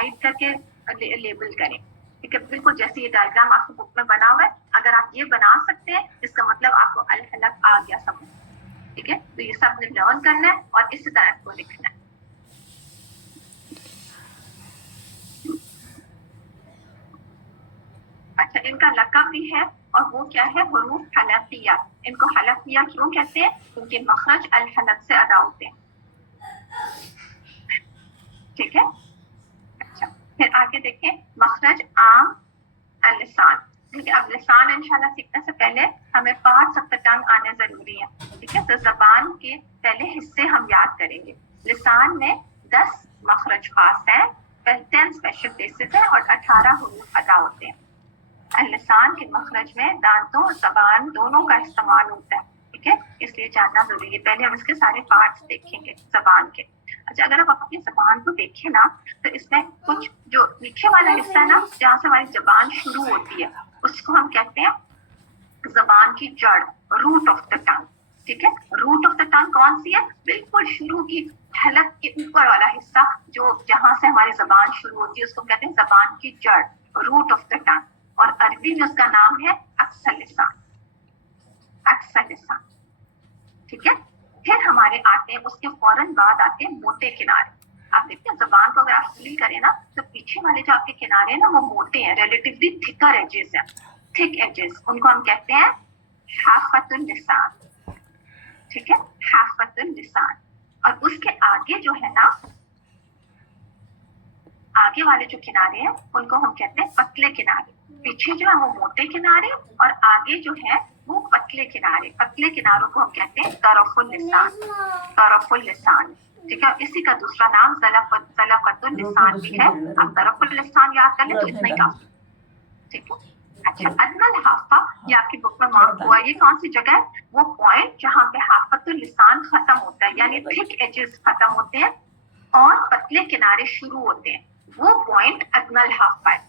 Hide करके label करें, ठीक है। बिल्कुल जैसे ये डायग्राम आपकी बुक में बना हुआ है, अगर आप ये बना सकते हैं इसका मतलब आपको अल हलक आ गया सब, ठीक है। तो ये सब ने लर्न करना है और इसी तरह को लिखना है। अच्छा, इनका लक़ब भी है और वो क्या है, हुरूफ हलकिया। इनको हलकिया क्यों कहते हैं? क्योंकि मखरज अल हलक से अदा होते हैं, ठीक है। अच्छा, फिर आगे देखें मखरज आम अल लिसान, ठीक है। अब लिसान इंशाल्लाह सीखने से पहले हमें पार्ट्स ऑफ द टंग आने जरूरी है, ठीक है। तो जबान के पहले हिस्से हम याद करेंगे। लिसान में 10 मखरज खास हैं, 10 स्पेशल बेसिस है और 18 हुरूफ अदा होते हैं। लिसान के मखरज में दांतों और जबान दोनों का इस्तेमाल होता है, ठीक है। इसलिए जानना जरूरी है। पहले हम इसके सारे पार्ट्स देखेंगे जबान के। अच्छा, अगर आप अपनी जबान को देखें ना, तो इसमें कुछ जो नीचे वाला हिस्सा है ना, जहाँ से हमारी जबान शुरू होती है, उसको हम कहते हैं जबान की जड़, रूट ऑफ द टंग, ठीक है। रूट ऑफ द टंग कौन सी है? बिल्कुल शुरू की हलक के ऊपर वाला हिस्सा, जो जहां से हमारी जबान शुरू होती है, उसको कहते हैं जबान की जड़, रूट ऑफ द टंग। और अरबी में उसका नाम है अक्सल लिसान, अक्सल लिसान, ठीक है। फिर हमारे आते हैं, उसके फौरन बाद आते हैं मोटे किनारे। आप देखते हैं जबान को अगर आप फील करें ना, तो पीछे वाले जो आपके किनारे हैं ना, वो मोटे हैं, रिलेटिवली थिकर एजेस हैं, थिक एजेस, उनको हम कहते हैं हाफतुल लिसान, ठीक है, हाफतुल लिसान। और उसके आगे जो है ना, आगे वाले जो किनारे हैं उनको हम कहते हैं पतले किनारे। पीछे जो है वो मोटे किनारे और आगे जो है वो पतले किनारे। पतले किनारों को हम कहते हैं तरफुल लिसान, तरफुल लिसान, ठीक है। इसी का दूसरा नाम ज़लक़तुल लिसान भी है। आप तरफुल लिसान याद कर ले तो इतना ही काफी, ठीक है। अच्छा, अदनल हाफा, ये आपकी बुक में मार्क हुआ, ये कौन सी जगह है? वो पॉइंट जहाँ पे हाफतुल लिसान खत्म होता है, यानी थिक एजेस खत्म होते हैं और पतले किनारे शुरू होते हैं, वो पॉइंट अदनल हाफा है,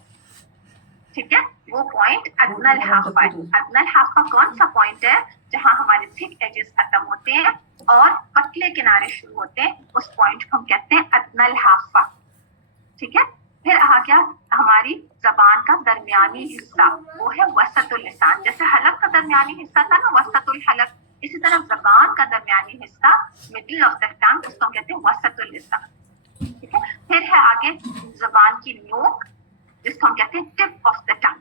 ठीक है। वो पॉइंट अदनल हाफा है। अदनल हाफा कौन सा पॉइंट है? जहां हमारे थिक एजेस खत्म होते हैं और पतले किनारे शुरू होते हैं, उस पॉइंट को हम कहते हैं अदनल हाफा, ठीक है। फिर आ गया हमारी जबान का दरमियानी हिस्सा, वो है वसतुल लिसान। जैसे हलक का दरमियानी हिस्सा था ना वसतुल हलक, इसी तरह जबान का दरमियानी हिस्सा, मिडिल ऑफ द टंग, उसको कहते हैं वसतुल लिसान, ठीक है। फिर है आगे जबान की नोक, जिसको हम कहते हैं टिप ऑफ द टंग,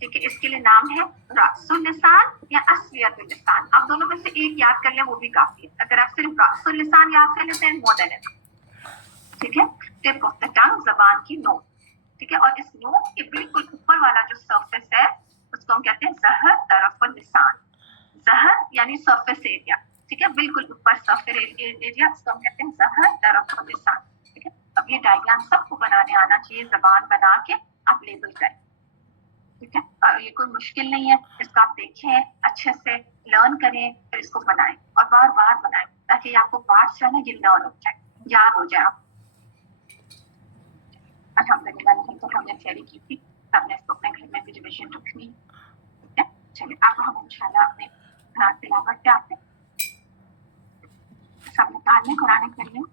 ठीक है। इसके लिए नाम है रासुल लिसान या अस्वियतुल लिसान। अब दोनों में से एक याद कर ले, वो भी काफी है। अगर आप सिर्फ रासुल लिसान याद कर लेते हैं, मोर देन इनफ, ठीक है। टिप ऑफ द टंग, जबान की नोक, ठीक है। और इस नोक के बिल्कुल ऊपर वाला जो सरफेस है उसको हम कहते हैं ज़हर तरफुल लिसान। ज़हर यानी सरफेस एरिया, ठीक है, बिल्कुल ऊपर सरफेस एरिया, उसको हम कहते हैं ज़हर तरफुल लिसान, ठीक है। अब ये डायग्राम सबको बनाने आना चाहिए, जबान बना के आप लेबल करें, ठीक है। और ये कोई मुश्किल नहीं है, इसको आप देखें, अच्छे से लर्न करें, फिर इसको बनाएं और बार बार बनाएं, ताकि आपको पार्ट्स जो है ना ये लर्न हो जाए, याद हो जाए। अल्हम्दुलिल्लाह तो हमने तैयारी की थी, सबने इसको अपने घर में भी रिविजन रखनी, ठीक है। चलिए अब हम इंशाल्लाह अपने तिलावत पे आते हैं। सबने ताल्लुक़ कुरान करीम